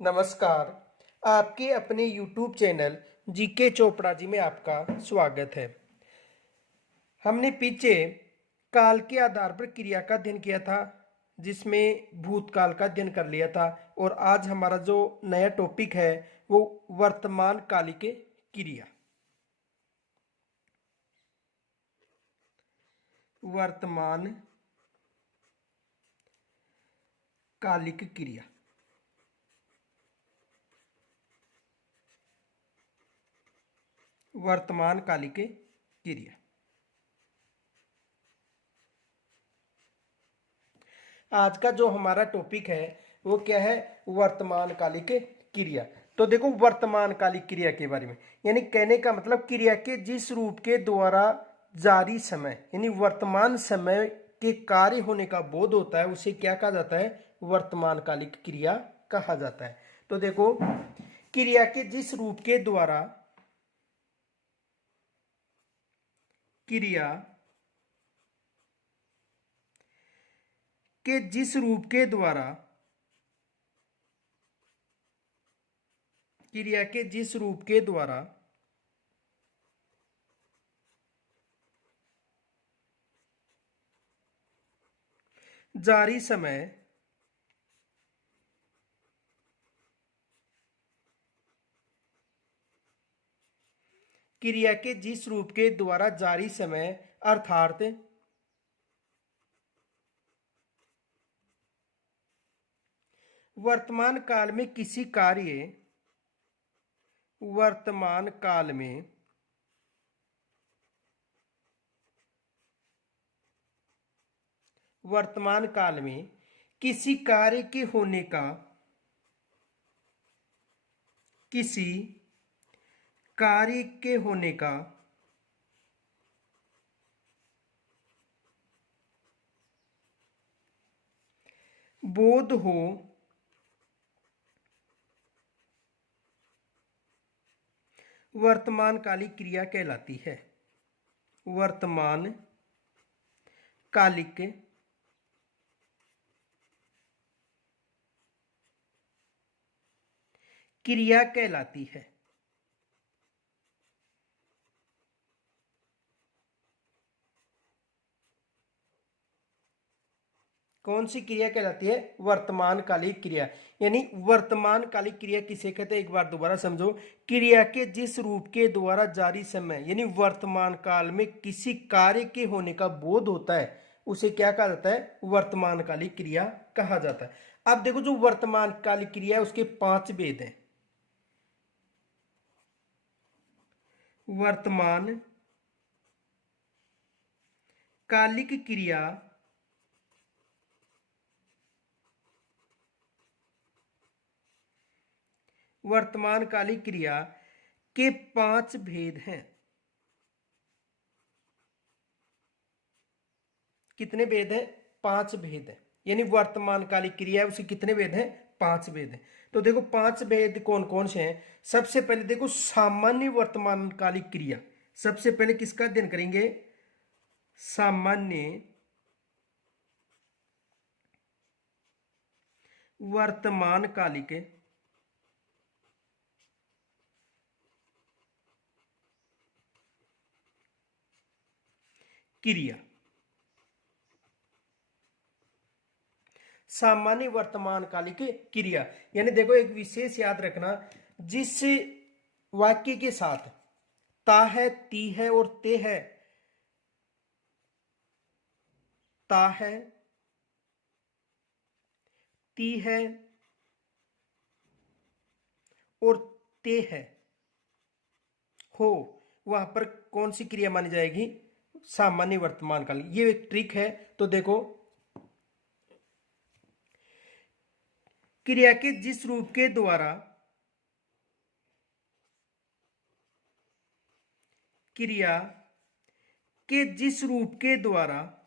नमस्कार। आपके अपने YouTube channel GK Chopra ji में आपका स्वागत है। हमने पीछे काल के आधार पर क्रिया का अध्ययन किया था, जिसमें भूतकाल का अध्ययन कर लिया था। और आज हमारा जो नया टॉपिक है वो वर्तमान कालिक क्रिया। वर्तमान कालिक क्रिया। वर्तमान कालिक क्रिया। आज का जो हमारा टॉपिक है वो क्या है? वर्तमान कालिक क्रिया। तो देखो, वर्तमान कालिक क्रिया के बारे में, यानी कहने का मतलब क्रिया के जिस रूप के द्वारा जारी समय यानी वर्तमान समय के कार्य होने का बोध होता है उसे क्या कहा जाता है? वर्तमान कालिक क्रिया कहा जाता है। तो देखो, क्रिया के जिस रूप के द्वारा क्रिया के जिस रूप के द्वारा क्रिया के जिस रूप के द्वारा जारी समय क्रिया के जिस रूप के द्वारा जारी समय अर्थात वर्तमान काल में किसी कार्य वर्तमान काल में वर्तमान काल में किसी कार्य के होने का किसी कार्य के होने का बोध हो वर्तमान कालिक क्रिया कहलाती है। वर्तमान कालिक क्रिया कहलाती है। कौन सी क्रिया कहलाती है? वर्तमान कालिक क्रिया। यानी वर्तमान कालिक क्रिया किसे कहते हैं? एक बार दोबारा समझो। क्रिया के जिस रूप के द्वारा जारी समय यानी वर्तमान काल में किसी कार्य के होने का बोध होता है उसे क्या कहा जाता है? वर्तमान कालिक क्रिया कहा जाता है। अब देखो, जो वर्तमान कालिक क्रिया है उसके 5 भेद हैं। वर्तमान कालिक क्रिया वर्तमान कालिक क्रिया के 5 भेद हैं। कितने भेद हैं? 5 भेद हैं। यानी वर्तमान कालिक क्रिया है, उसके कितने भेद हैं? 5 भेद हैं। तो देखो, 5 भेद कौन कौन से हैं? सबसे पहले देखो, सामान्य वर्तमान कालिक क्रिया। सबसे पहले किसका अध्ययन करेंगे? सामान्य वर्तमान कालिक क्रिया। सामान्य वर्तमान कालिक क्रिया यानी देखो, एक विशेष याद रखना, जिस वाक्य के साथ ता है, ती है और ते है, ता है, ती है और ते है हो, वहां पर कौन सी क्रिया मानी जाएगी? सामान्य वर्तमान काल। ये एक ट्रिक है। तो देखो, क्रिया के जिस रूप के द्वारा क्रिया के जिस रूप के द्वारा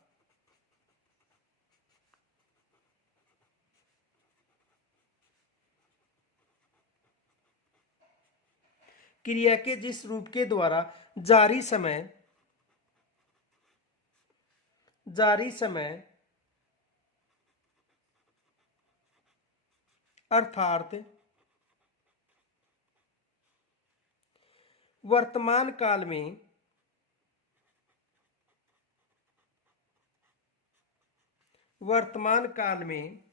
क्रिया के जिस रूप के द्वारा जारी समय अर्थात वर्तमान काल में वर्तमान काल में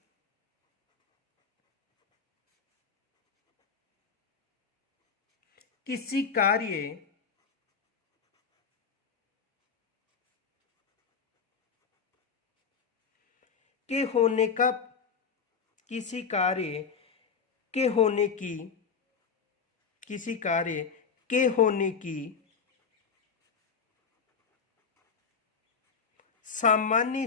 किसी कार्य के होने का किसी कार्य के होने की किसी कार्य के होने की सामान्य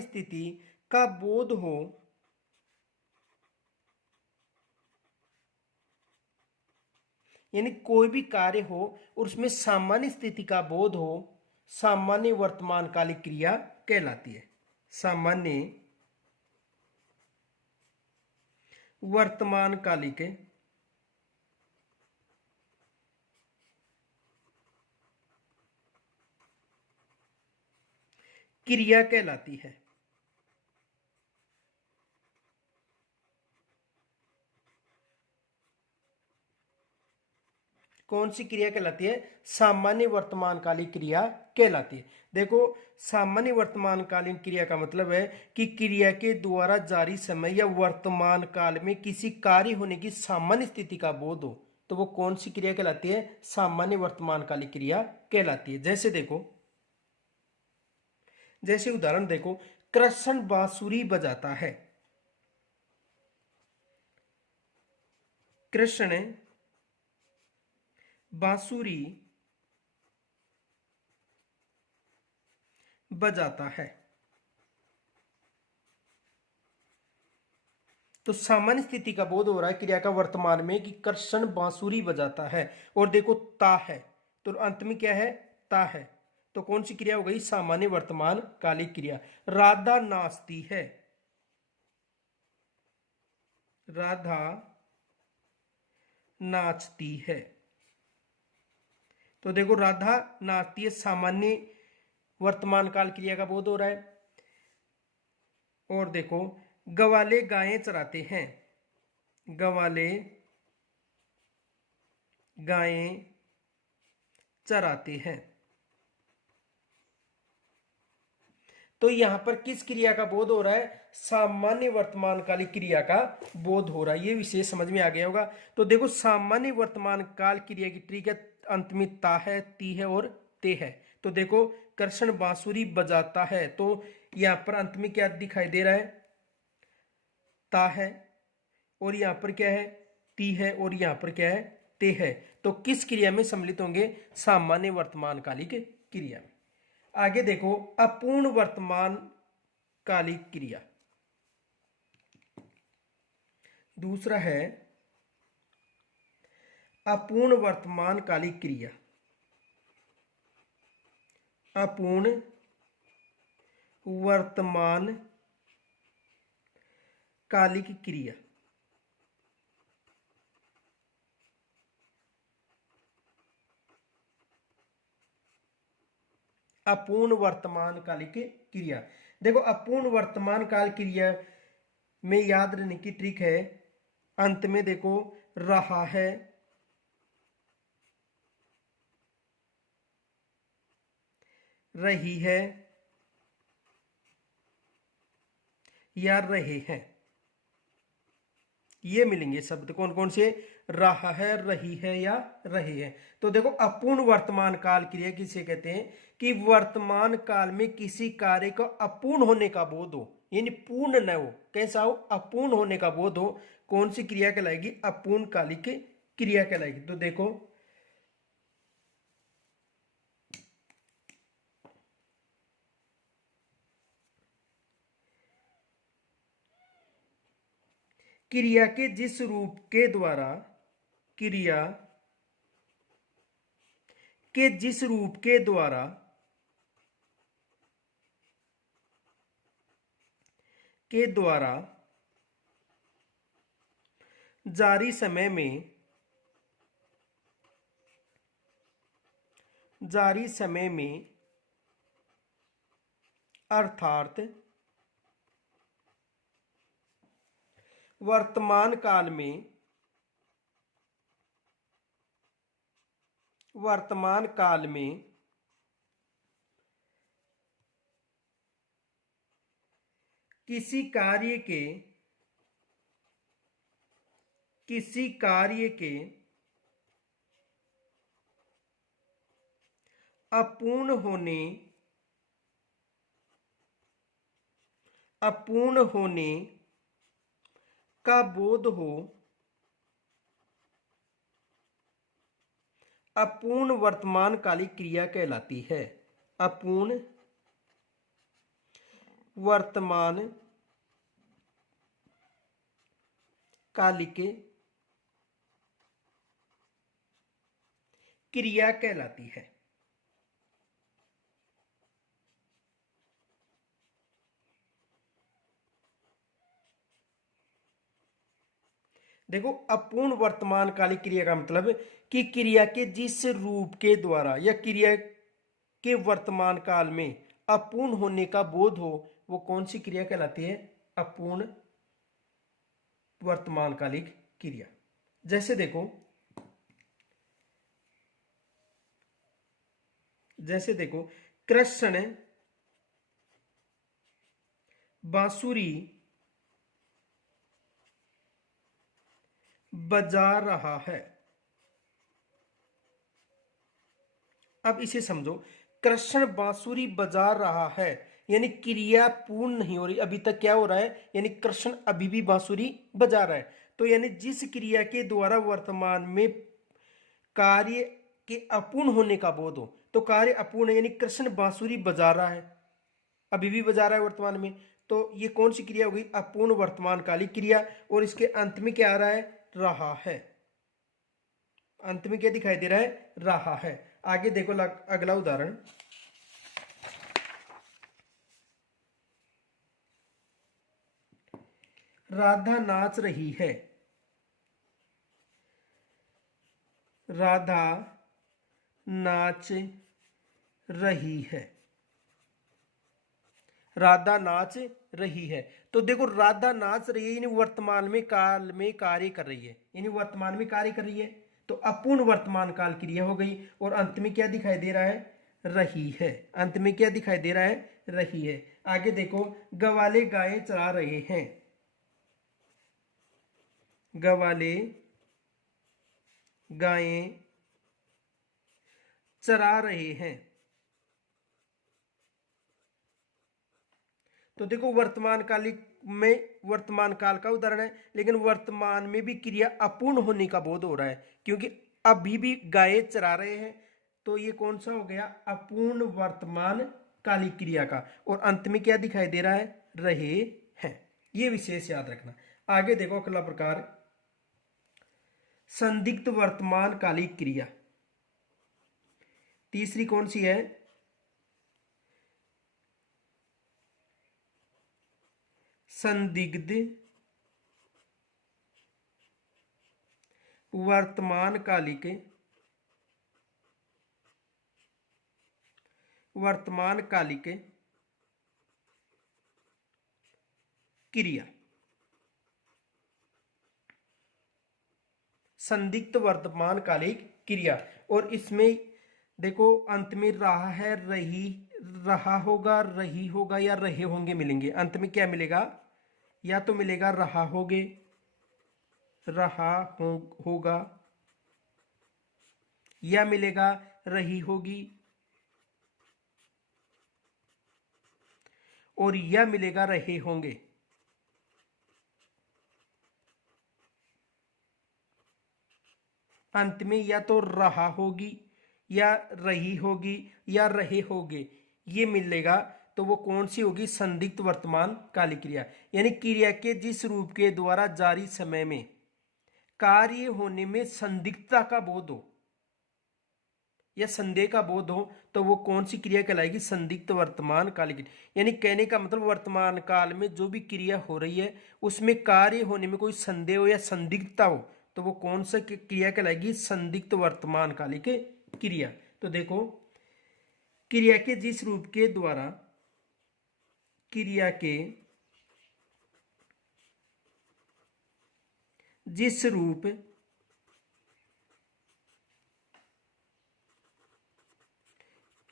स्थिति का बोध हो, यानी कोई भी कार्य हो और उसमें सामान्य स्थिति का बोध हो, सामान्य वर्तमानकालिक क्रिया कहलाती है। सामान्य वर्तमानकालिक क्रिया कहलाती है। कौन सी क्रिया कहलाती है? सामान्य वर्तमानकालिक क्रिया कहलाती है। देखो, सामान्य वर्तमानकालीन क्रिया का मतलब है कि क्रिया के द्वारा जारी समय या वर्तमान काल में किसी कार्य होने की सामान्य स्थिति का बोध हो, तो वो कौन सी क्रिया कहलाती है? सामान्य वर्तमानकालिक क्रिया कहलाती है। जैसे उदाहरण देखो, कृष्ण बांसुरी बजाता है। कृष्ण बांसुरी बजाता है। तो सामान्य स्थिति का बोध हो रहा है क्रिया का वर्तमान में कि कृष्ण बांसुरी बजाता है। और देखो, ता है, तो अंत में क्या है? ता है। तो कौन सी क्रिया हो गई? सामान्य वर्तमान कालिक क्रिया। राधा नाचती है। राधा नाचती है। तो देखो, राधा नाचती है, सामान्य वर्तमान काल क्रिया का बोध हो रहा है। और देखो, गवाले गायें चराते हैं। गवाले गायें चराते हैं। तो यहां पर किस क्रिया का बोध हो रहा है? सामान्य वर्तमान कालिक क्रिया का बोध हो रहा है। ये विशेष समझ में आ गया होगा। तो देखो, सामान्य वर्तमान काल क्रिया की ट्रिक है, अंत में ता है, ती है और ते है। तो देखो, कृष्ण बांसुरी बजाता है, तो यहां पर अंत में क्या दिखाई दे रहा है? ता है। और यहां पर क्या है? ती है। और यहां पर क्या है? ते है। तो किस क्रिया में सम्मिलित होंगे? सामान्य वर्तमान कालिक क्रिया में। आगे देखो, अपूर्ण वर्तमान कालिक क्रिया। दूसरा है अपूर्ण वर्तमान कालिक क्रिया। अपूर्ण वर्तमान कालिक क्रिया। अपूर्ण वर्तमान कालिक क्रिया। देखो, अपूर्ण वर्तमान काल क्रिया में याद रखने की ट्रिक है, अंत में देखो रहा है, रही है या रहे हैं, ये मिलेंगे शब्द। कौन कौन से? रहा है, रही है या रहे हैं। तो देखो, अपूर्ण वर्तमान काल क्रिया किसे कहते हैं? कि वर्तमान काल में किसी कार्य का अपूर्ण होने का बोध हो, यानी पूर्ण न हो। कैसा हो? अपूर्ण होने का बोध हो। कौन सी क्रिया कहलाएगी? अपूर्ण कालिक क्रिया कहलाएगी। तो देखो, क्रिया के जिस रूप के द्वारा क्रिया के जिस रूप के द्वारा जारी समय में अर्थात वर्तमान काल में किसी कार्य के अपूर्ण होने का बोध हो, अपूर्ण वर्तमानकालिक क्रिया कहलाती है। अपूर्ण वर्तमानकालिक क्रिया कहलाती है। देखो, अपूर्ण वर्तमानकालिक क्रिया का मतलब कि क्रिया के जिस रूप के द्वारा या क्रिया के वर्तमान काल में अपूर्ण होने का बोध हो, वो कौन सी क्रिया कहलाती है? अपूर्ण वर्तमानकालिक क्रिया। जैसे देखो, कृष्ण बांसुरी बजा रहा है। अब इसे समझो, कृष्ण बांसुरी बजा रहा है यानी क्रिया पूर्ण नहीं हो रही, अभी तक क्या हो रहा है, यानी कृष्ण अभी भी बांसुरी बजा रहा है। तो यानी जिस क्रिया के द्वारा वर्तमान में कार्य के अपूर्ण होने का बोध हो, तो कार्य अपूर्ण है यानी कृष्ण बांसुरी बजा रहा है, अभी भी बजा रहा है वर्तमान में, तो ये कौन सी क्रिया हो गई? अपूर्ण वर्तमानकालिक क्रिया। और इसके अंत में क्या आ रहा है? रहा है। अंत में क्या दिखाई दे रहा है? रहा है। आगे देखो अगला उदाहरण। राधा नाच रही है। राधा नाच रही है। राधा नाच रही है। तो देखो, राधा नाच रही है यानी वर्तमान में काल में कार्य कर रही है, यानी वर्तमान में कार्य कर रही है, तो अपूर्ण वर्तमान काल क्रिया हो गई। और अंत में क्या दिखाई दे रहा है? रही है। अंत में क्या दिखाई दे रहा है? रही है। आगे देखो, गवाले गायें चरा रहे हैं। गवाले गायें चरा रहे हैं। तो देखो, वर्तमान काल का उदाहरण है, लेकिन वर्तमान में भी क्रिया अपूर्ण होने का बोध हो रहा है, क्योंकि अभी भी गाय चरा रहे हैं। तो ये कौन सा हो गया? अपूर्ण वर्तमान कालिक क्रिया का। और अंत में क्या दिखाई दे रहा है? रहे हैं। ये विशेष याद रखना। आगे देखो, अगला प्रकार, संदिग्ध वर्तमान कालिक क्रिया। तीसरी कौन सी है? संदिग्ध वर्तमानकालिक क्रिया। संदिग्ध वर्तमानकालिक क्रिया। और इसमें देखो, अंत में रहा है, रहा होगा, रही होगा या रहे होंगे मिलेंगे। अंत में क्या मिलेगा? या तो मिलेगा रहा होगे, होगा, या मिलेगा रही होगी, और या मिलेगा रहे होंगे। अंत में या तो रहा होगी, या रही होगी, या रहे होगे, ये मिलेगा। तो वो कौन सी होगी? संदिग्ध वर्तमान कालिक क्रिया। यानी क्रिया के जिस रूप के द्वारा जारी समय में कार्य होने में संदिग्धता का बोध हो या संदेह का बोध हो, तो वो कौन सी क्रिया कहलाएगी? संदिग्ध वर्तमान कालिक क्रिया। यानी कहने का मतलब, वर्तमान काल में जो भी क्रिया हो रही है उसमें कार्य होने में कोई संदेह हो या संदिग्धता हो, तो वो कौन सा क्रिया कहलाएगी? संदिग्ध वर्तमान कालिक क्रिया। तो देखो, क्रिया के जिस रूप के द्वारा क्रिया के जिस रूप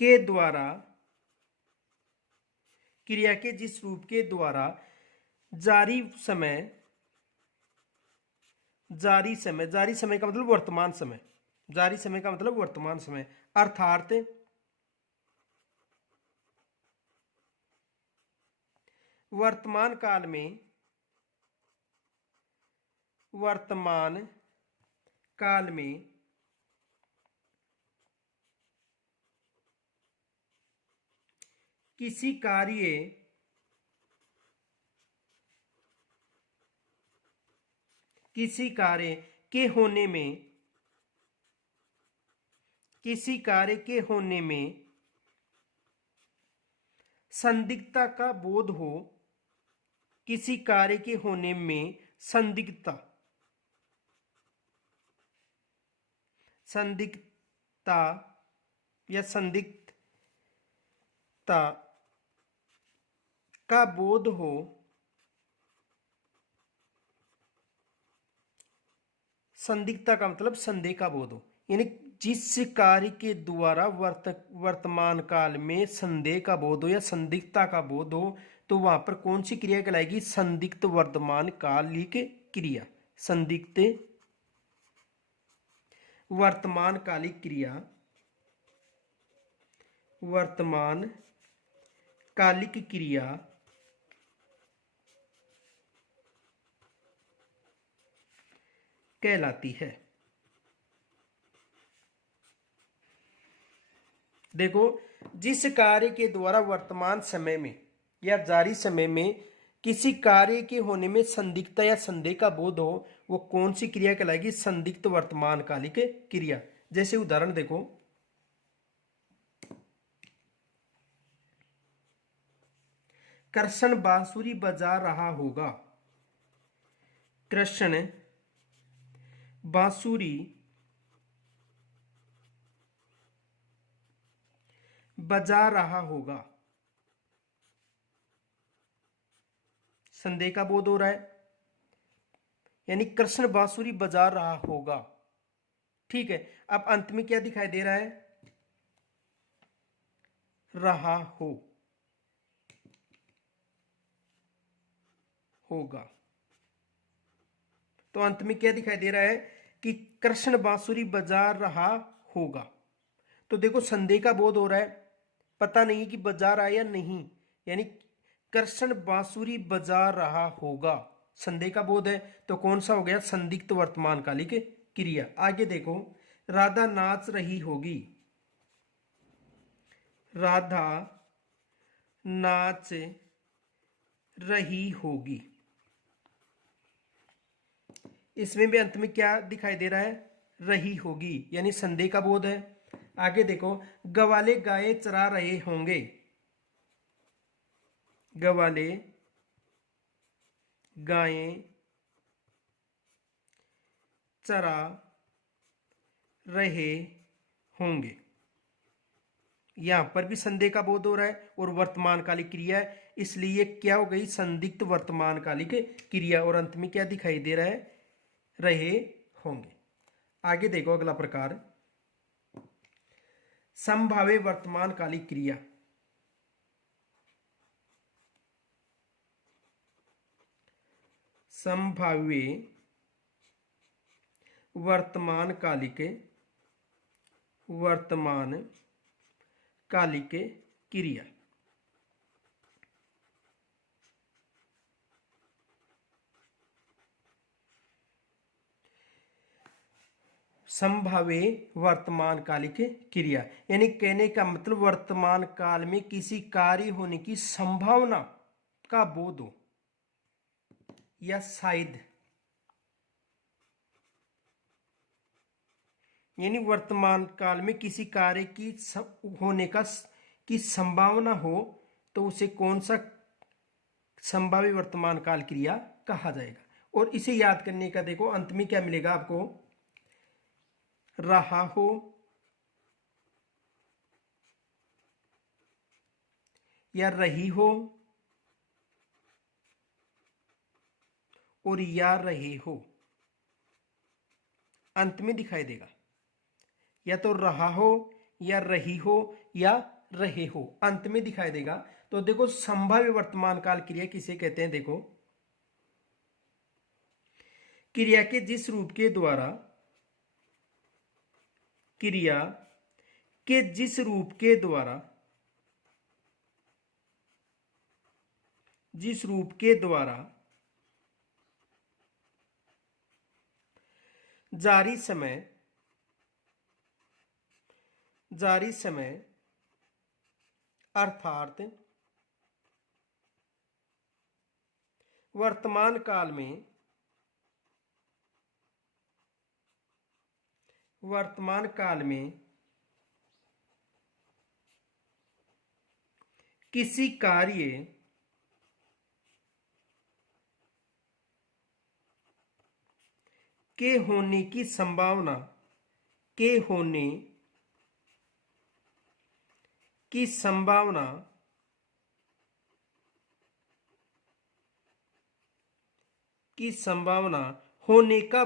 के द्वारा क्रिया के जिस रूप के द्वारा जारी समय जारी समय का मतलब वर्तमान समय, जारी समय का मतलब वर्तमान समय, अर्थात वर्तमान काल में किसी कार्य के होने में संदिग्धता का बोध हो, किसी कार्य के होने में संदिग्धता या संदिग्धता का बोध हो, संदिग्धता का मतलब संदेह का बोध हो, यानी जिस कार्य के द्वारा वर्तमान काल में संदेह का बोध हो या संदिग्धता का बोध हो, तो वहां पर कौन सी क्रिया कहलाएगी? संदिग्ध वर्तमान कालिक क्रिया। संदिग्ध वर्तमान कालिक क्रिया, वर्तमान कालिक क्रिया कहलाती है। देखो, जिस कार्य के द्वारा वर्तमान समय में या जारी समय में किसी कार्य के होने में संदिग्धता या संदेह का बोध हो, वो कौन सी क्रिया कहलाएगी? संदिग्ध वर्तमान कालिक क्रिया। जैसे उदाहरण देखो, कृष्ण बांसुरी बजा रहा होगा। कृष्ण बांसुरी बजा रहा होगा, संदेह का बोध हो रहा है, यानी कृष्ण बांसुरी बजा रहा होगा। ठीक है, अब अंत में क्या दिखाई दे रहा है? रहा होगा। तो अंत में क्या दिखाई दे रहा है कि कृष्ण बांसुरी बजा रहा होगा। तो देखो, संदेह का बोध हो रहा है, पता नहीं कि बजा रहा है या नहीं, यानी कृष्ण बांसुरी बजा रहा होगा, संदेह का बोध है, तो कौन सा हो गया? संदिग्ध वर्तमान कालिक क्रिया। आगे देखो, राधा नाच रही होगी। राधा नाच रही होगी, इसमें भी अंत में क्या दिखाई दे रहा है? रही होगी, यानी संदेह का बोध है। आगे देखो, गवाले गाय चरा रहे होंगे। गवाले गायें चरा रहे होंगे, यहां पर भी संदेह का बोध हो रहा है और वर्तमान कालिक क्रिया है, इसलिए क्या हो गई? संदिग्ध वर्तमान कालिक क्रिया। और अंत में क्या दिखाई दे रहा है? रहे होंगे। आगे देखो अगला प्रकार, संभाव्य वर्तमान कालिक क्रिया। संभाव्य वर्तमान कालिक क्रिया। संभाव्य वर्तमान कालिक क्रिया, यानी कहने का मतलब वर्तमान काल में किसी कार्य होने की संभावना का बोध हो या शायद, यानी वर्तमान काल में किसी कार्य की होने की संभावना हो, तो उसे कौन सा संभाव्य वर्तमान काल क्रिया कहा जाएगा। और इसे याद करने का देखो, अंत में क्या मिलेगा आपको? रहा हो या रही हो और या रहे हो। अंत में दिखाई देगा, या तो रहा हो या रही हो या रहे हो, अंत में दिखाई देगा। तो देखो संभाव्य वर्तमान काल क्रिया किसे कहते हैं? देखो क्रिया के जिस रूप के द्वारा, क्रिया के जिस रूप के द्वारा, जिस रूप के द्वारा जारी समय अर्थात वर्तमान काल में, किसी कार्य के होने की संभावना, के होने की संभावना होने का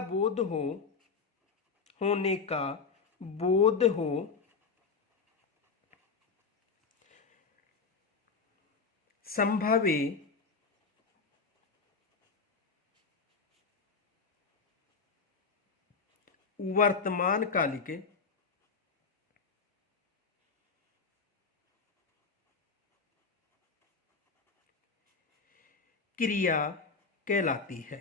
बोध हो, संभाव्य वर्तमान कालिक क्रिया कहलाती है।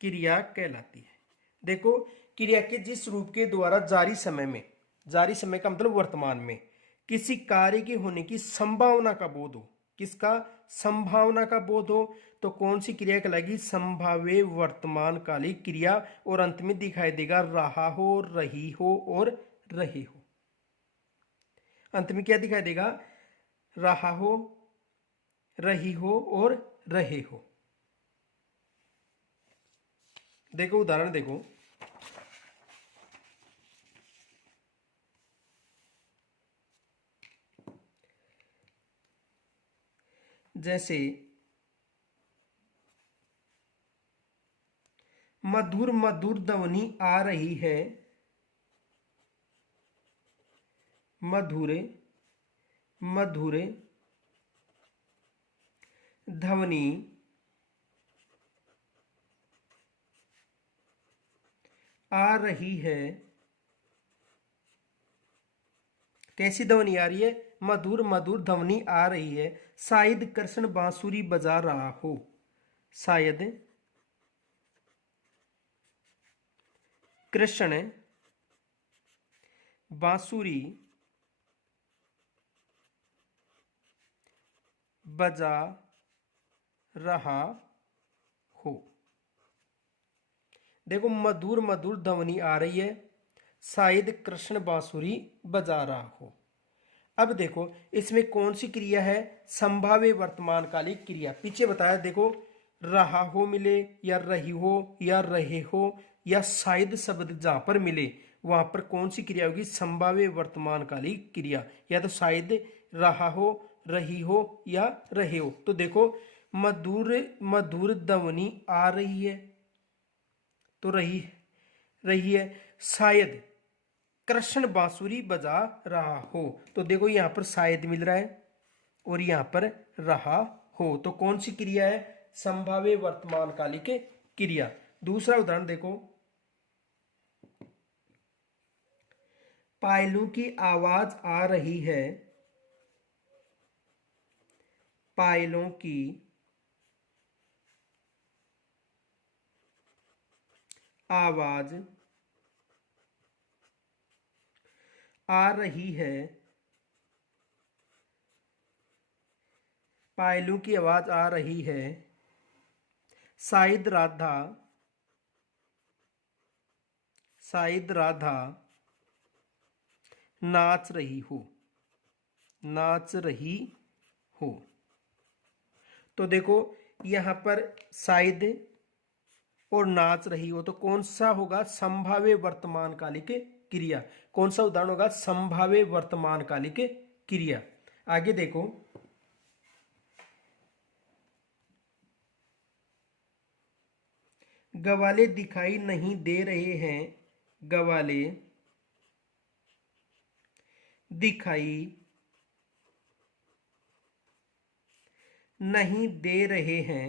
क्रिया कहलाती है। देखो क्रिया के जिस रूप के द्वारा जारी समय में, जारी समय का मतलब वर्तमान में, किसी कार्य के होने की संभावना का बोध हो, किसका? संभावना का बोध हो, तो कौन सी क्रिया कहलाएगी? संभाव्य वर्तमान कालिक क्रिया। और अंत में दिखाई देगा रहा हो, रही हो और रहे हो। अंत में क्या दिखाई देगा? रहा हो, रही हो और रहे हो। देखो उदाहरण देखो, जैसे मधुर मधुर ध्वनि आ रही है, मधुर मधुर ध्वनि आ रही है। कैसी ध्वनि आ रही है? मधुर मधुर ध्वनि आ रही है। शायद कृष्ण बांसुरी बजा रहा हो, शायद कृष्ण बांसुरी बजा रहा हो। देखो मधुर मधुर ध्वनि आ रही है, शायद कृष्ण बांसुरी बजा रहा हो। अब देखो इसमें कौन सी क्रिया है? संभाव्य वर्तमान कालिक क्रिया। पीछे बताया देखो, रहा हो मिले या रही हो या रहे हो या शायद शब्द जहां पर मिले वहां पर कौन सी क्रिया होगी? संभाव्य वर्तमान कालिक क्रिया। या तो शायद, रहा हो, रही हो या रहे हो। तो देखो मधुर मधुर ध्वनि आ रही है, तो रही है। शायद कृष्ण बांसुरी बजा रहा हो, तो देखो यहां पर शायद मिल रहा है और यहां पर रहा हो। तो कौन सी क्रिया है? संभाव्य वर्तमान कालिक क्रिया। दूसरा उदाहरण देखो, पायलों की आवाज आ रही है, पायलों की आवाज आ रही है, पायलों की आवाज आ रही है। शायद राधा नाच रही हो, नाच रही हो। तो देखो यहां पर शायद और नाच रही हो, तो कौन सा होगा? संभाव्य वर्तमान कालिक क्रिया। कौन सा उदाहरण होगा? संभाव्य वर्तमान कालिक क्रिया। आगे देखो, गवाले दिखाई नहीं दे रहे हैं, गवाले दिखाई नहीं दे रहे हैं,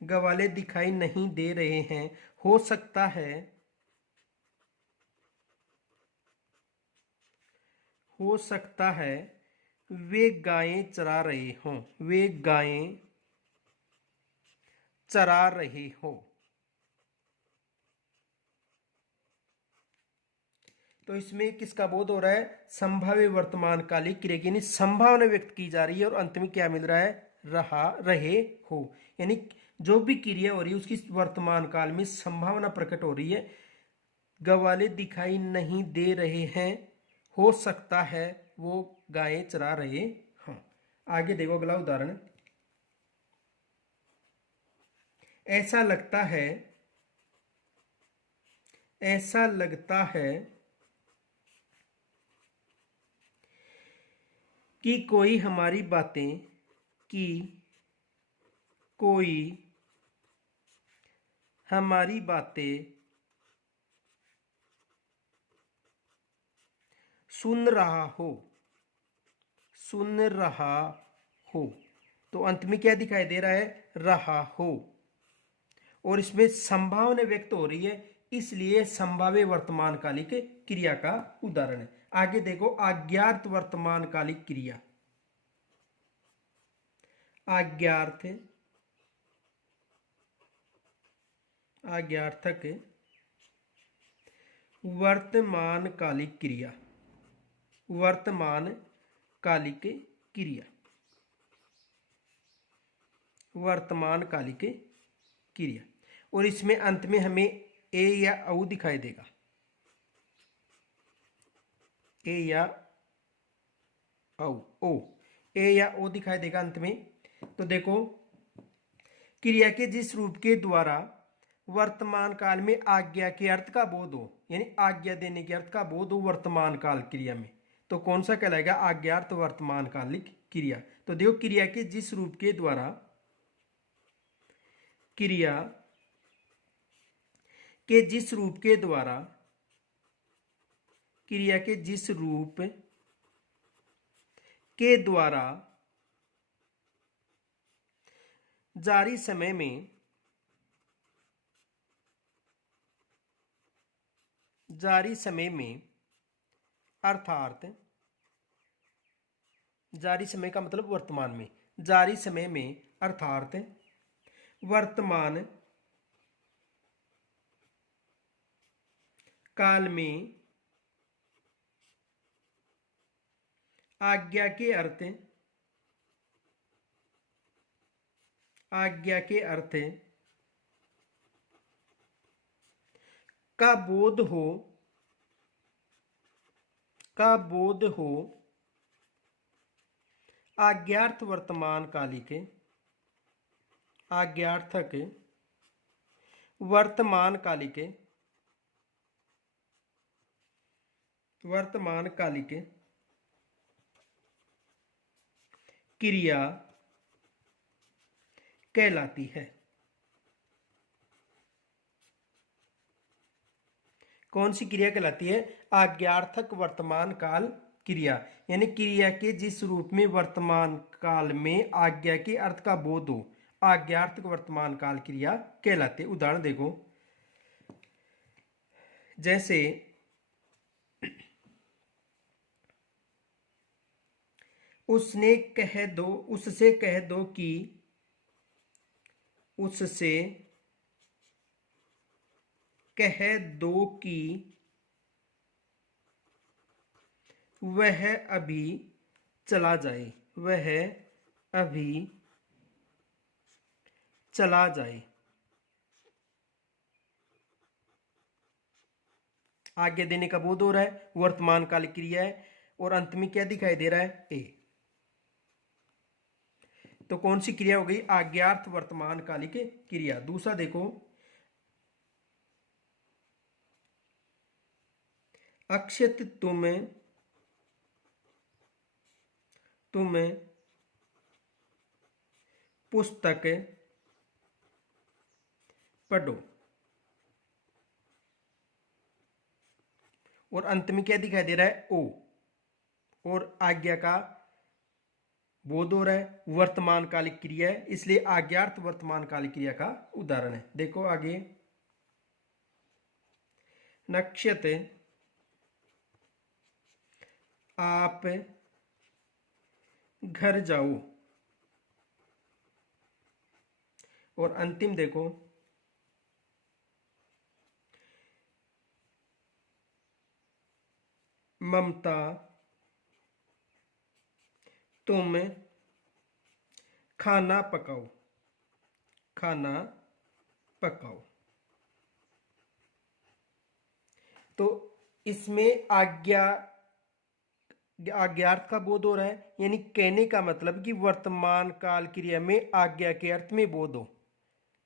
गवाले दिखाई नहीं दे रहे हैं। हो सकता है, हो सकता है वे गायें चरा रहे हों, वे गायें चरा रहे हो। तो इसमें किसका बोध हो रहा है? संभाव्य वर्तमान कालिक क्रिया की, यानी संभावना व्यक्त की जा रही है और अंत में क्या मिल रहा है? रहा, रहे हो। यानी जो भी क्रिया हो रही है उसकी वर्तमान काल में संभावना प्रकट हो रही है। गवाले दिखाई नहीं दे रहे हैं, हो सकता है वो गायें चरा रहे। हाँ, आगे देखो अगला उदाहरण। ऐसा लगता है, ऐसा लगता है कि कोई हमारी बातें, कि कोई हमारी बातें सुन रहा हो, सुन रहा हो। तो अंत में क्या दिखाई दे रहा है? रहा हो। और इसमें संभावना व्यक्त हो रही है, इसलिए संभाव्य वर्तमान कालिक क्रिया का उदाहरण है। आगे देखो, अज्ञात वर्तमान कालिक क्रिया। अज्ञात, अज्ञार्थक वर्तमान कालिक क्रिया, वर्तमान कालिक क्रिया, वर्तमान कालिक क्रिया। और इसमें अंत में हमें ए या औ दिखाई देगा, ए या औ, ओ, ए या ओ दिखाई देगा अंत में। तो देखो, क्रिया के जिस रूप के द्वारा वर्तमान काल में आज्ञा के अर्थ का बोध हो, यानी आज्ञा देने के अर्थ का बोध हो वर्तमान काल क्रिया में, तो कौन सा कहलाएगा? आज्ञार्थ वर्तमान कालिक क्रिया। तो देखो, क्रिया के जिस रूप के द्वारा, क्रिया के जिस रूप के द्वारा, क्रिया के जिस रूप के द्वारा जारी समय में, जारी समय में, अर्थात जारी समय का मतलब वर्तमान में, जारी समय में अर्थात वर्तमान काल में आज्ञा के अर्थ, आज्ञा के अर्थ का बोध हो, का बोध हो आज्ञार्थ वर्तमान कालिक, आज्ञार्थक वर्तमान कालिक, वर्तमान कालिक क्रिया कहलाती है। कौन सी क्रिया कहलाती है? आज्ञार्थक वर्तमान काल क्रिया, यानी क्रिया के जिस रूप में वर्तमान काल में आज्ञा के अर्थ का बोध हो, आज्ञार्थक वर्तमान काल क्रिया कहलाते। उदाहरण देखो, जैसे उसने कह दो, उससे कह दो कि, उससे कह दो कि वह अभी चला जाए, वह अभी चला जाए। आज्ञा देने का बोध हो रहा है, वर्तमान काल क्रिया है, और अंत में क्या दिखाई दे रहा है? ए। तो कौन सी क्रिया हो गई? आज्ञार्थ वर्तमान कालिक क्रिया। दूसरा देखो, अक्षत तुम, तुम पुस्तक पढ़ो। और अंत में क्या दिखाई दे रहा है? ओ। और आज्ञा का बोध हो रहा है, वर्तमान कालिक क्रिया है, इसलिए आज्ञार्थ वर्तमान कालिक क्रिया का उदाहरण है। देखो आगे, नक्षत आप घर जाओ। और अंतिम देखो, ममता तुम खाना पकाओ। खाना पकाओ। तो इसमें आज्ञार्थ का बोध हो रहा है, यानी कहने का मतलब कि वर्तमान काल क्रिया में आज्ञा के अर्थ में बोध हो,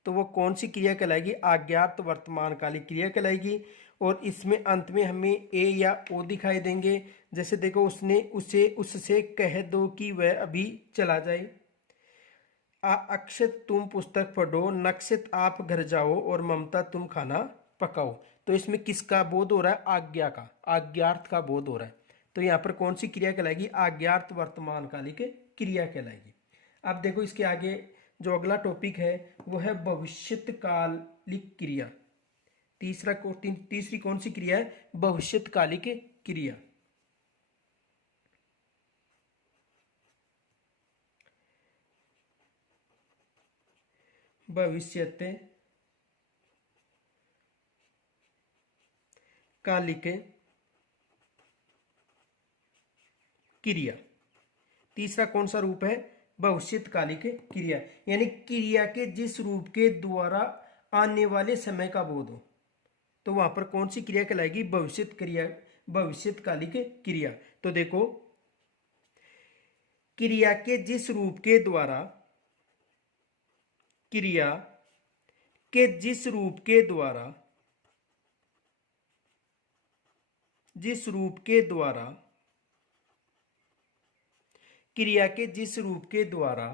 तो वो कौन सी क्रिया कहलाएगी? आज्ञार्थ वर्तमान कालिक क्रिया कहलाएगी। और इसमें अंत में हमें ए या ओ दिखाई देंगे। जैसे देखो, उसने उसे उससे कह दो कि वह अभी चला जाए। अक्षत तुम पुस्तक पढ़ो, नक्षत आप घर जाओ, और ममता तुम खाना पकाओ। तो इसमें किसका बोध हो रहा है? आज्ञा का, आज्ञार्थ का बोध हो रहा है। तो यहाँ पर कौन सी क्रिया कहलाएगी? आज्ञार्थ वर्तमान कालिक क्रिया कहलाएगी। अब देखो, इसके आगे जो अगला टॉपिक है वो है भविष्यत कालिक क्रिया। तीसरी कौन सी क्रिया है? भविष्यत कालिक क्रिया। भविष्यत कालिक क्रिया। तीसरा कौन सा रूप है? भविष्यत कालिक क्रिया, यानी क्रिया के जिस रूप के द्वारा आने वाले समय का बोध हो, तो वहां पर कौन सी क्रिया कहलाएगी? भविष्यत क्रिया, भविष्यत कालिक क्रिया। तो देखो, क्रिया के जिस रूप के द्वारा, क्रिया के जिस रूप के द्वारा, जिस रूप के द्वारा, क्रिया के जिस रूप के द्वारा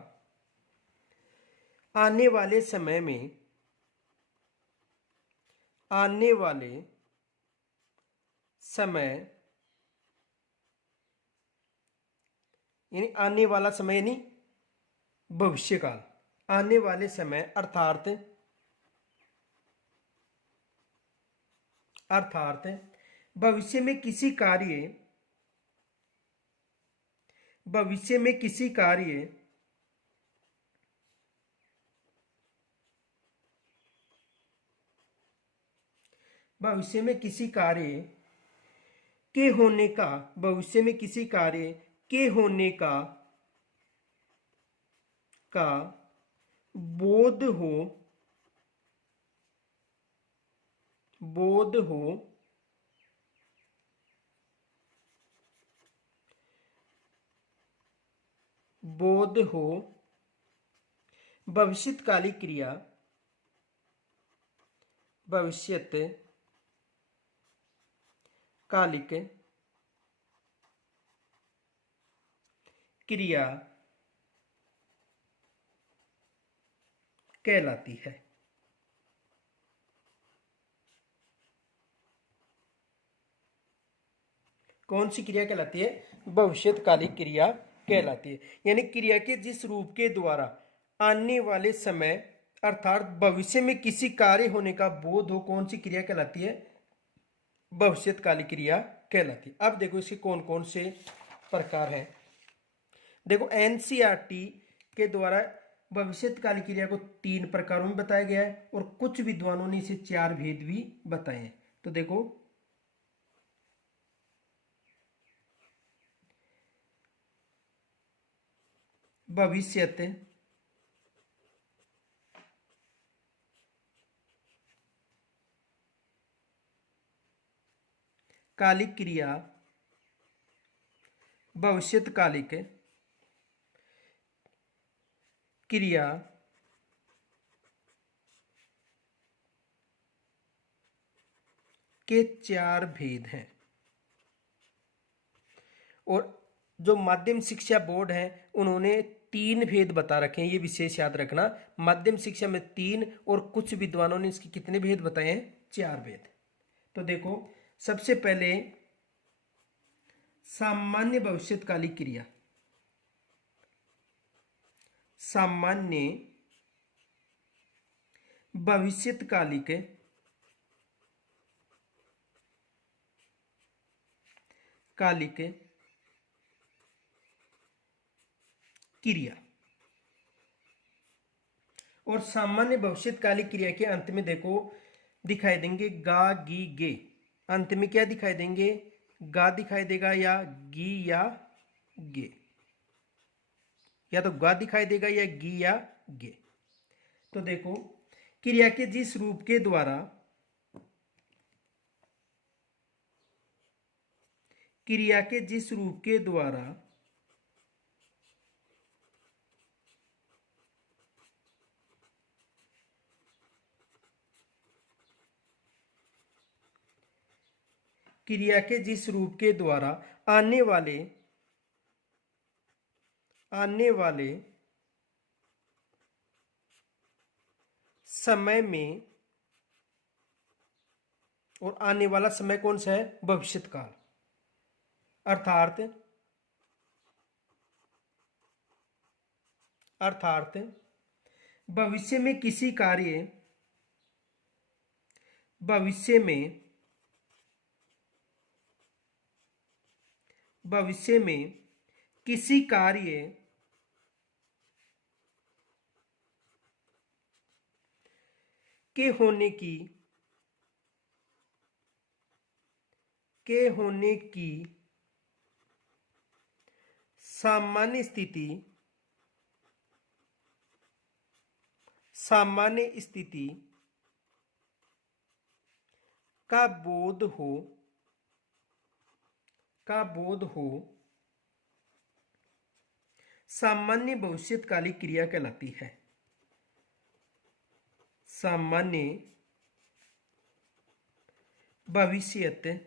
आने वाले समय में, आने वाले समय, यानी आने वाला समय यानी भविष्यकाल, आने वाले समय अर्थात भविष्य में किसी कार्य, भविष्य में किसी कार्य भविष्य में किसी कार्य के होने का, भविष्य में किसी कार्य के होने का बोध हो, बोध हो, बोध हो, भविष्यत कालिक क्रिया, भविष्यत कालिक क्रिया कहलाती है। कौन सी क्रिया कहलाती है? भविष्यत कालिक क्रिया कहलाती है, यानी क्रिया के जिस रूप के द्वारा आने वाले समय अर्थात भविष्य में किसी कार्य होने का बोध हो, कौन सी क्रिया कहलाती है? भविष्यत कालिक क्रिया कहलाती है। अब देखो, इसके कौन कौन से प्रकार हैं। देखो, एनसीईआरटी के द्वारा भविष्यत कालिक क्रिया को 3 प्रकारों में बताया गया है, और कुछ विद्वानों ने इसे 4 भेद भी बताए हैं। तो देखो, भविष्यत कालिक क्रिया, भविष्यत कालिक क्रिया के 4 भेद हैं। और जो माध्यम शिक्षा बोर्ड है उन्होंने 3 भेद बता रखे हैं, ये विशेष याद रखना। माध्यम शिक्षा में 3 और कुछ विद्वानों ने इसके कितने भेद बताए हैं? 4 भेद। तो देखो सबसे पहले सामान्य भविष्यकालिक क्रिया। सामान्य भविष्यकालिक क्रिया। और सामान्य भविष्यकालिक क्रिया के अंत में देखो दिखाई देंगे गा गी गे। अंत में क्या दिखाई देंगे? गा दिखाई देगा या गी या गे, या तो गा दिखाई देगा या गी या गे। तो देखो क्रिया के जिस रूप के द्वारा क्रिया के जिस रूप के द्वारा क्रिया के जिस रूप के द्वारा आने वाले समय में, और आने वाला समय कौन सा है? भविष्यत काल। अर्थात भविष्य में किसी कार्य भविष्य में किसी कार्य के होने की सामान्य स्थिति का बोध हो सामान्य भविष्यकालिक क्रिया कहलाती है। सामान्य भविष्यकालिक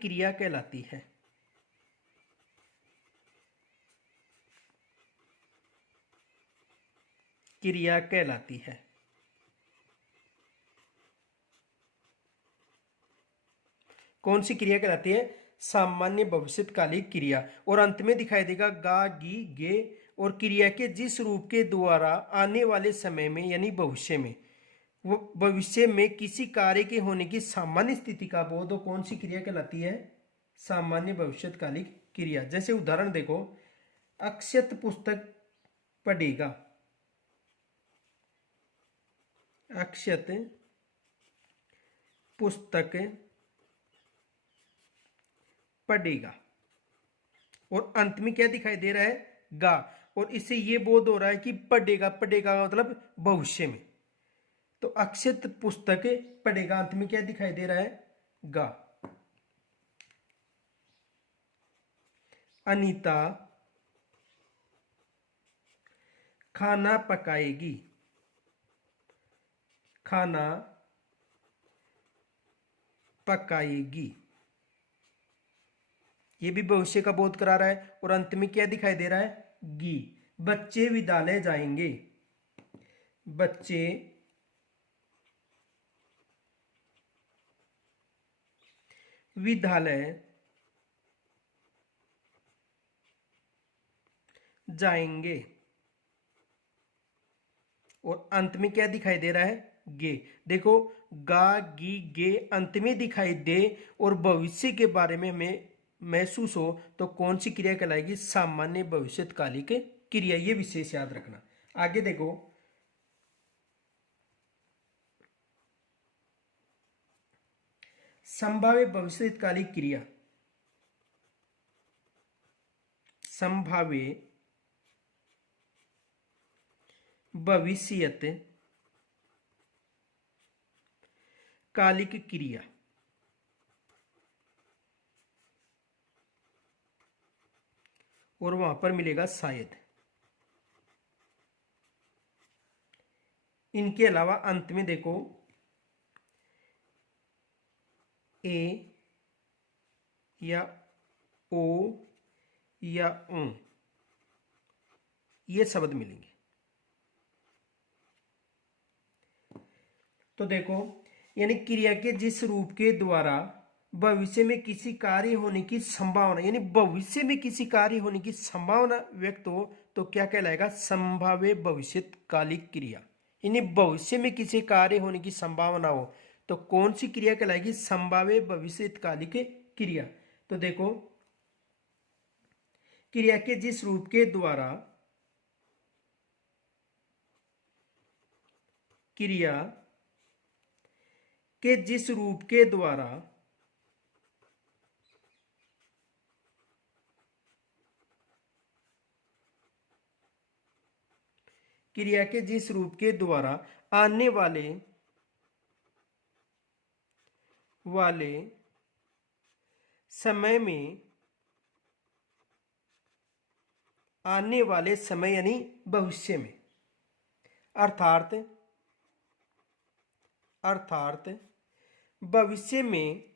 क्रिया कहलाती है। कौन सी क्रिया कहलाती है? सामान्य भविष्यकालिक क्रिया। और अंत में दिखाई देगा गा गी गे। और क्रिया के जिस रूप के द्वारा आने वाले समय में यानी भविष्य में किसी कार्य के होने की सामान्य स्थिति का बोध, कौन सी क्रिया कहलाती है? सामान्य भविष्यकालिक क्रिया। जैसे उदाहरण देखो, अक्षत पुस्तक पढ़ेगा। अक्षत पुस्तक पढ़ेगा। और अंत में क्या दिखाई दे रहा है? गा। और इससे ये बोध हो रहा है कि पढ़ेगा का मतलब भविष्य में। तो अक्षत पुस्तक पढ़ेगा, अंत में क्या दिखाई दे रहा है? गा। अनीता खाना पकाएगी। ये भी भविष्य का बोध करा रहा है। और अंत में क्या दिखाई दे रहा है? गी। बच्चे विद्यालय जाएंगे। बच्चे विद्यालय जाएंगे। और अंत में क्या दिखाई दे रहा है? गे। देखो गा गी गे अंत में दिखाई दे और भविष्य के बारे में हमें महसूस हो तो कौन सी क्रिया कहलाएगी? सामान्य भविष्यकालिक क्रिया। ये विशेष याद रखना। आगे देखो, संभाव्य भविष्यकालिक क्रिया। संभाव्य भविष्यत कालिक क्रिया। और वहां पर मिलेगा शायद। इनके अलावा अंत में देखो ए या ओ या ऊ, ये शब्द मिलेंगे। तो देखो, यानी क्रिया के जिस रूप के द्वारा भविष्य में किसी कार्य होने की संभावना, यानी भविष्य में किसी कार्य होने की संभावना व्यक्त हो तो क्या कहलाएगा? संभाव्य भविष्यकालिक क्रिया। यानी भविष्य में किसी कार्य होने की संभावना हो तो कौन सी क्रिया कहलाएगी? संभाव्य भविष्यकालिक क्रिया। तो देखो, क्रिया के जिस रूप के द्वारा क्रिया के जिस रूप के द्वारा क्रिया के जिस रूप के द्वारा आने वाले समय में, आने वाले समय यानी भविष्य में, अर्थात भविष्य में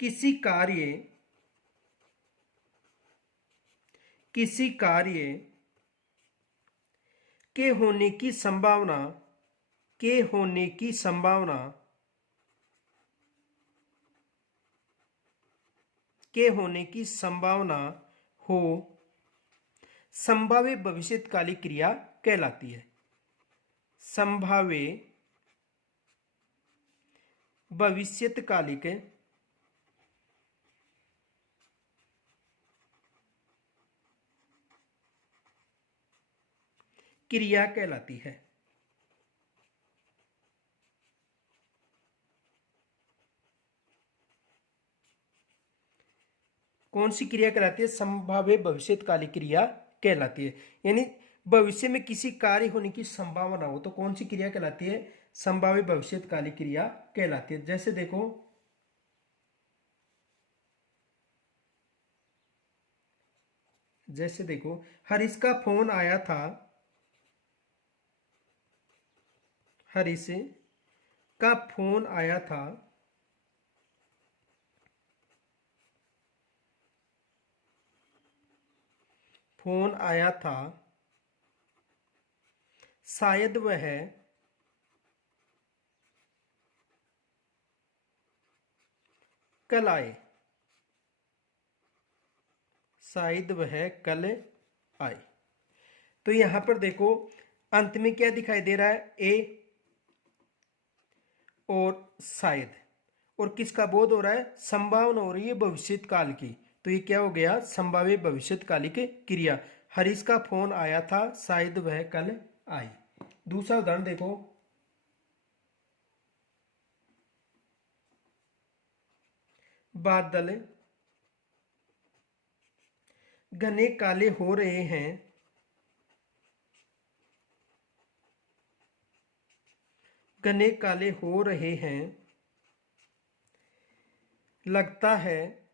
किसी कार्य के होने की संभावना हो, संभाव्य भविष्यकालिक क्रिया कहलाती है। संभाव्य भविष्यकालिक क्रिया कहलाती है। कौन सी क्रिया कहलाती है? संभाव्य भविष्यकालिक क्रिया कहलाती है। यानी भविष्य में किसी कार्य होने की संभावना हो तो कौन सी क्रिया कहलाती है? संभाव्य भविष्यकालिक क्रिया कहलाती है। जैसे देखो, हरीश का फोन आया था, हरीश का फोन आया था, शायद वह कल आए, तो यहां पर देखो अंत में क्या दिखाई दे रहा है? ए और शायद, और किसका बोध हो रहा है? संभावना हो रही है भविष्यत काल की। तो ये क्या हो गया? संभाव्य भविष्यकालिक क्रिया। हरीश का फोन आया था, शायद वह कल आए। दूसरा उदाहरण देखो, बादल घने काले हो रहे हैं, लगता है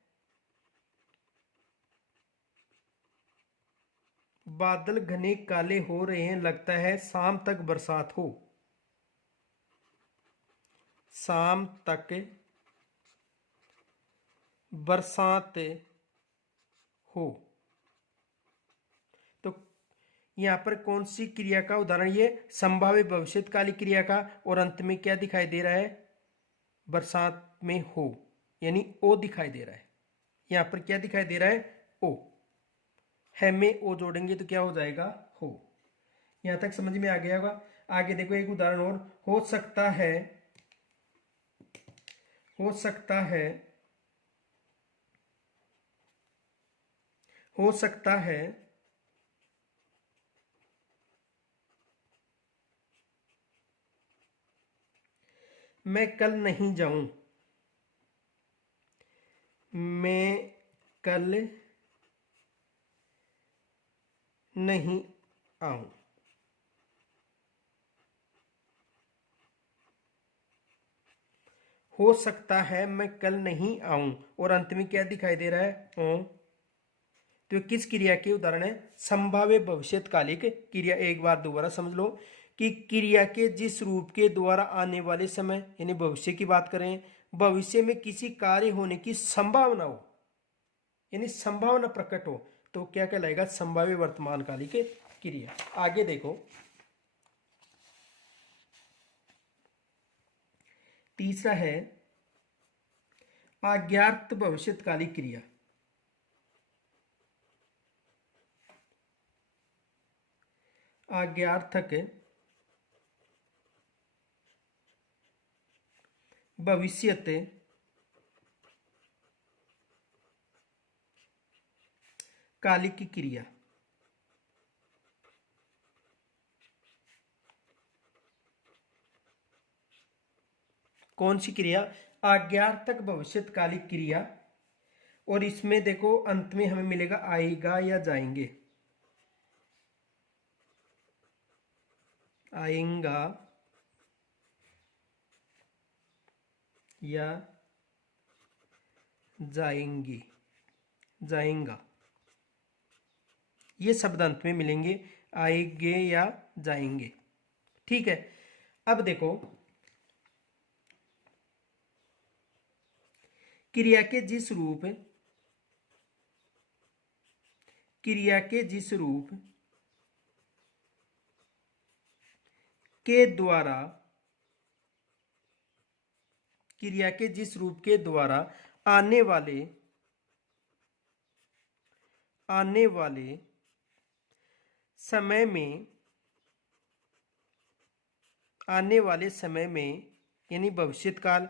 बादल घने काले हो रहे हैं, लगता है शाम तक बरसात हो, शाम तक बरसात हो। तो यहां पर कौन सी क्रिया का उदाहरण? ये संभाव्य भविष्यकालिक क्रिया का। और अंत में क्या दिखाई दे रहा है? बरसात में हो, यानी ओ दिखाई दे रहा है। यहां पर क्या दिखाई दे रहा है? ओ। है में ओ जोड़ेंगे तो क्या हो जाएगा? हो। यहां तक समझ में आ गया होगा। आगे देखो एक उदाहरण और, हो सकता है हो सकता है हो सकता है मैं कल नहीं जाऊं, मैं कल नहीं आऊं। हो सकता है मैं कल नहीं आऊं, और अंत में क्या दिखाई दे रहा है? ओ। तो ये किस क्रिया के उदाहरण है? संभाव्य भविष्यकालिक क्रिया। एक बार दोबारा समझ लो कि क्रिया के जिस रूप के द्वारा आने वाले समय यानी भविष्य की बात करें, भविष्य में किसी कार्य होने की संभावना हो यानी संभावना प्रकट हो, तो क्या कहलाएगा? संभाव्य वर्तमानकालिक क्रिया। आगे देखो, तीसरा है अज्ञात भविष्यकालिक क्रिया। आज्ञार्थक भविष्यत कालिक क्रिया। कौन सी क्रिया? आज्ञार्थक भविष्यकालिक क्रिया। और इसमें देखो अंत में हमें मिलेगा आएगा या जाएंगे, आएगा या जाएंगी, जाएगा, ये शब्द अंत में मिलेंगे, आएंगे या जाएंगे। ठीक है। अब देखो, क्रिया के जिस रूप क्रिया के जिस रूप के द्वारा क्रिया के जिस रूप के द्वारा आने वाले समय में आने वाले समय में यानी भविष्यकाल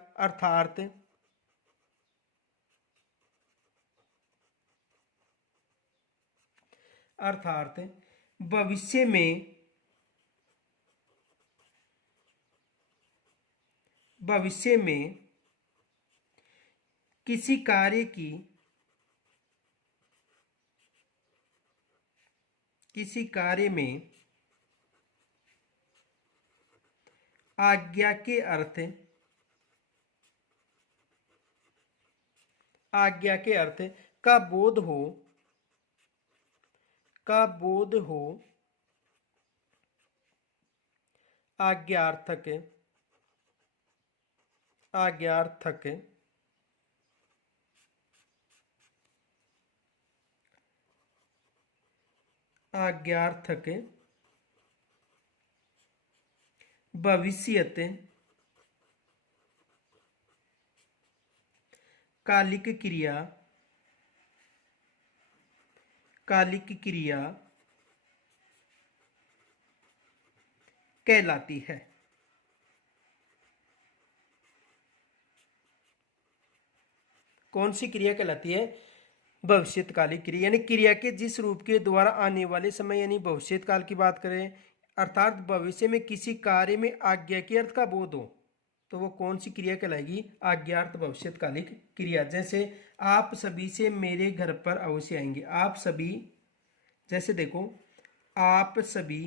अर्थात भविष्य में किसी कार्य की किसी कार्य में आज्ञा के अर्थ का बोध हो आज्ञार्थक भविष्यत कालिक क्रिया कहलाती है। कौन सी क्रिया कहलाती है? भविष्यकालिक क्रिया। यानी क्रिया के जिस रूप के द्वारा आने वाले समय यानी भविष्यकाल की बात करें, अर्थात भविष्य में किसी कार्य में आज्ञा के अर्थ का बोध हो, तो वो कौन सी क्रिया कहलाएगी? आज्ञार्थ भविष्यकालिक क्रिया। जैसे आप सभी से मेरे घर पर अवश्य आएंगे। आप सभी, जैसे देखो, आप सभी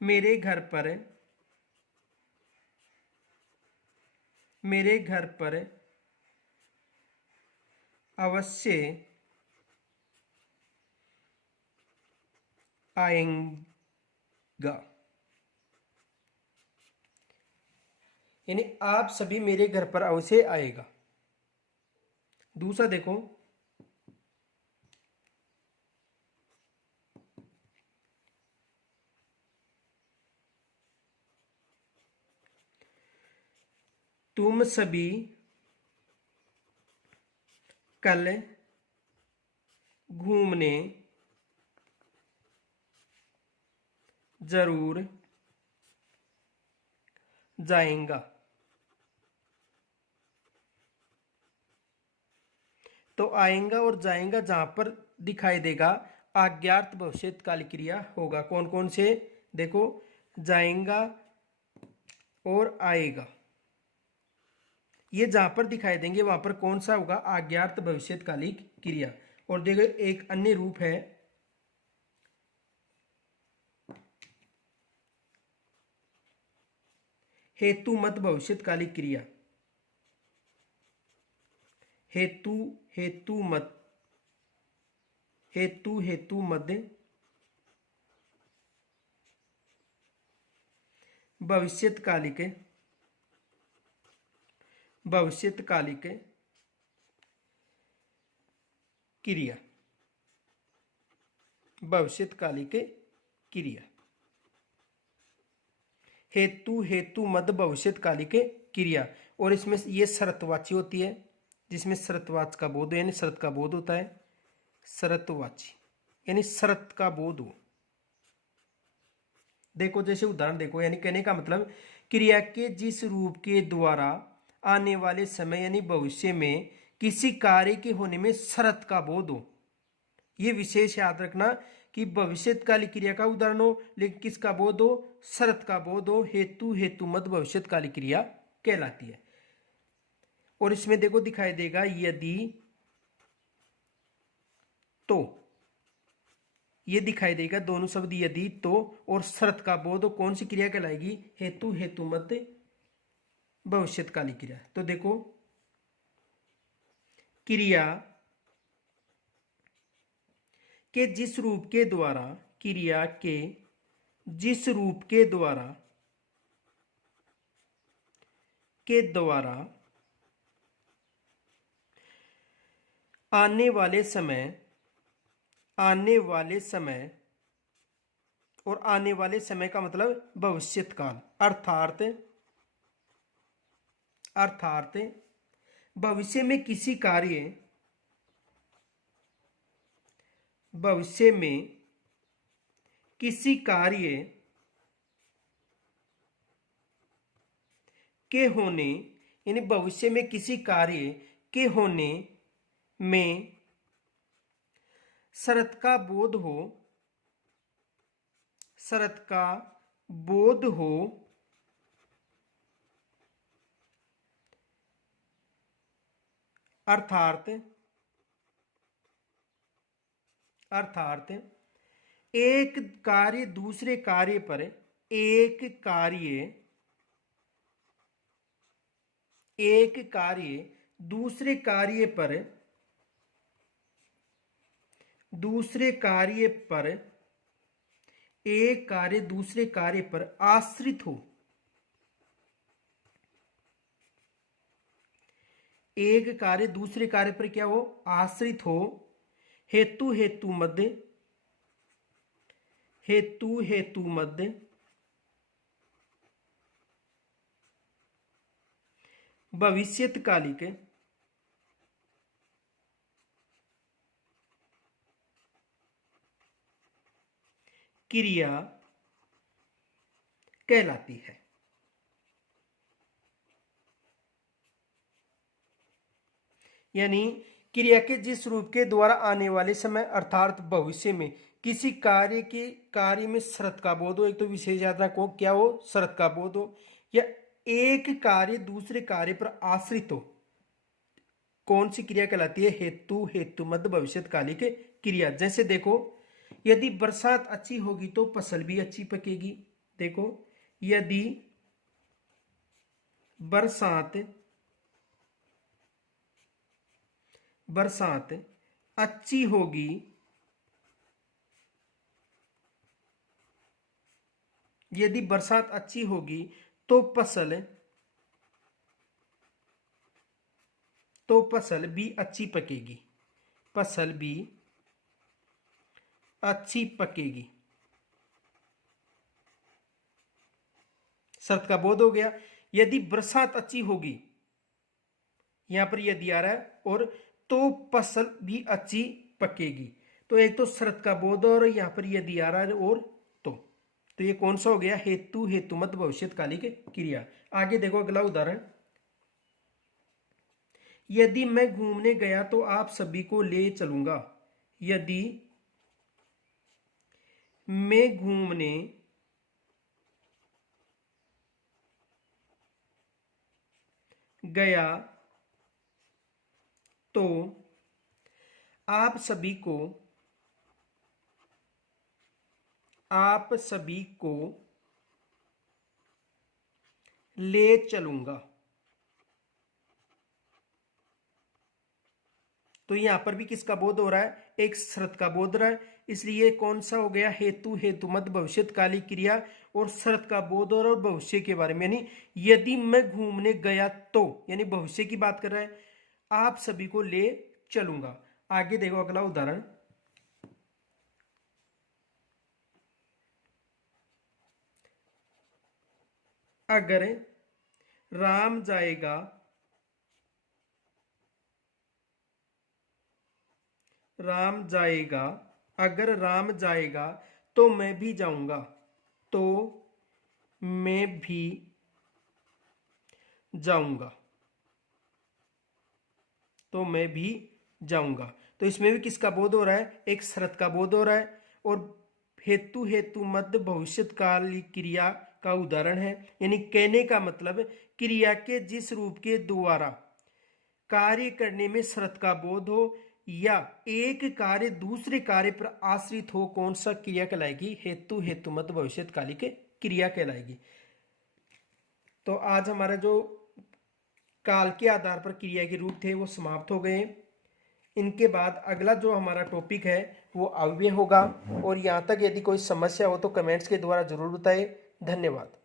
मेरे घर पर अवश्य आएगा। यानी आप सभी मेरे घर पर अवश्य आएगा। दूसरा देखो, तुम सभी कल घूमने जरूर जाएंगा। तो आएगा और जाएगा जहां पर दिखाई देगा आज्ञार्थ भविष्यकाल क्रिया होगा। कौन कौन से? देखो, जाएगा और आएगा, ये जहां पर दिखाई देंगे वहां पर कौन सा होगा? आज्ञार्थ भविष्यकालिक क्रिया। और देखो, एक अन्य रूप है हेतुमत भविष्यकालिक क्रिया। हेतु हेतु मत हेतु मध्य भविष्यत्कालिक भविष्यत्कालिक क्रिया भविष्यत्कालिक क्रिया हेतु मध्य भविष्यत्कालिक क्रिया। और इसमें ये शरतवाची होती है, जिसमें शरतवाच का बोध यानी शरत का बोध होता है। शरतवाची यानी शरत का बोध हो। देखो जैसे उदाहरण देखो, यानी कहने का मतलब क्रिया के जिस रूप के द्वारा आने वाले समय यानी भविष्य में किसी कार्य के होने में शरत का बोध हो। ये विशेष याद रखना कि भविष्यत्कालिक क्रिया का उदाहरण हो, लेकिन किसका बोध हो? शरत का बोध हो। हेतु मत भविष्यत्कालिक क्रिया कहलाती है। और इसमें देखो दिखाई देगा यदि तो, ये दिखाई देगा दोनों शब्द यदि तो और शरत का बोध हो। कौन सी क्रिया कहलाएगी? हेतु मत भविष्यत्कालिक क्रिया। तो देखो क्रिया के जिस रूप के द्वारा क्रिया के जिस रूप के द्वारा आने वाले समय और आने वाले समय का मतलब भविष्यत काल, अर्थात भविष्य में किसी कार्य के होने यानी भविष्य में किसी कार्य के होने में शरत का बोध हो अर्थात एक कार्य दूसरे कार्य पर एक कार्य दूसरे कार्य पर आश्रित हो। एक कार्य दूसरे कार्य पर क्या हो? आश्रित हो। हेतु मध्य भविष्यत्कालिक क्रिया कहलाती है। यानी क्रिया के जिस रूप के द्वारा आने वाले समय अर्थात भविष्य में किसी कार्य में शरत का बोध हो। एक तो विशेष यात्रा को क्या हो? शरत का बोध हो। या एक कार्य दूसरे कार्य पर आश्रित हो। कौन सी क्रिया कहलाती है? हेतु मध्य भविष्यत्कालिक क्रिया। जैसे देखो यदि बरसात अच्छी होगी तो फसल भी अच्छी पकेगी। देखो यदि बरसात अच्छी होगी तो फसल भी अच्छी पकेगी। शर्त का बोध हो गया। यदि बरसात अच्छी होगी, यहां पर यदि आ रहा है, और तो फसल भी अच्छी पकेगी। तो एक तो शर्त का बोध और यहां पर यदि आ रहा है और तो ये कौन सा हो गया? हेतु मत भविष्यत्कालिक क्रिया। आगे देखो अगला उदाहरण। यदि मैं घूमने गया तो आप सभी को ले चलूंगा। यदि मैं घूमने गया तो आप सभी को ले चलूंगा। तो यहाँ पर भी किसका बोध हो रहा है, एक शरत का बोध रहा है। इसलिए कौन सा हो गया, हेतु हेतु मत भविष्यकाली क्रिया और शरत का बोध और भविष्य के बारे में, यानी यदि मैं घूमने गया तो, यानी भविष्य की बात कर रहा है, आप सभी को ले चलूंगा। आगे देखो अगला उदाहरण, अगर राम जाएगा, राम जाएगा, अगर राम जाएगा तो मैं भी जाऊंगा, तो मैं भी जाऊंगा, तो मैं भी जाऊंगा। तो इसमें भी किसका बोध हो रहा है, एक शरत का बोध हो रहा है। और हेतु हेतु मध्य भविष्यकाली क्रिया का उदाहरण है, यानी कहने का मतलब क्रिया के जिस रूप के द्वारा कार्य करने में शरत का बोध हो या एक कार्य दूसरे कार्य पर आश्रित हो, कौन सा क्रिया कहलाएगी, हेतु हेतु मध्य भविष्यकालिक क्रिया कहलाएगी। तो आज हमारा जो काल के आधार पर क्रिया के रूप थे वो समाप्त हो गए। इनके बाद अगला जो हमारा टॉपिक है वो अव्यय होगा। और यहाँ तक यदि कोई समस्या हो तो कमेंट्स के द्वारा जरूर बताएं। धन्यवाद।